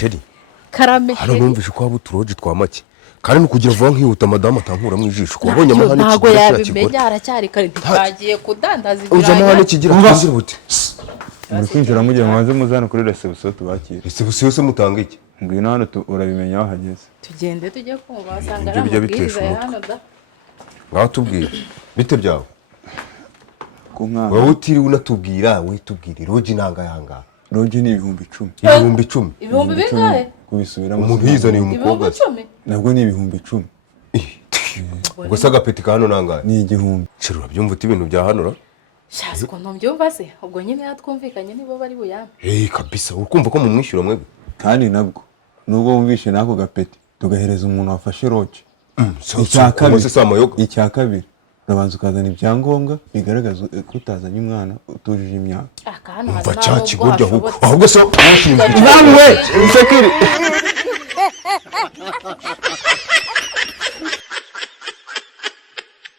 ceri karame hano numvise ko haba uturoji twa make kandi nukugira vuba nkihuta madamu atankura mu ijisho kubonye amahane ntago kigira yabimenya aracyari kare ntitwagiye kudandaza uza amahane kigira twinjira bute muri kwinjira mugiye mwanze muzana kuri reception tubakira reception se mutanga iki ngwino hano urabimenya aho hageze tugende tujye kumva wasanga Ibyo bijya bitesha umutwe. hano da ngaho tubwire bite byawe ku nkana wowe utiriwe unatubwira witubwire roji nanga yanga roji ni 10,000 ibihumbi 10 ibihumbi bingahe kubisubiramo umuntu yizaniye ibihumbi umukobwa 10 nabwo ni 10,000 ubwo se agapeti ka hano nangahe ni 1,000 ceri urabyumva uti ibintu bya hano ra shasi ko ntumbyumva se ubwo nyine yatwumvikanye nibo bari buyampe kabisa ukumva ko mumwishyura mwebwe kandi nabwo nubwo wumvishe nako gapeti tugahereza umuntu wafashe roji icya kabiri urabanza ukazana ibyangombwa bigaragaza ko utazanye umwana utujuje imyaka umva cya kigo jya ahubwo se nawe we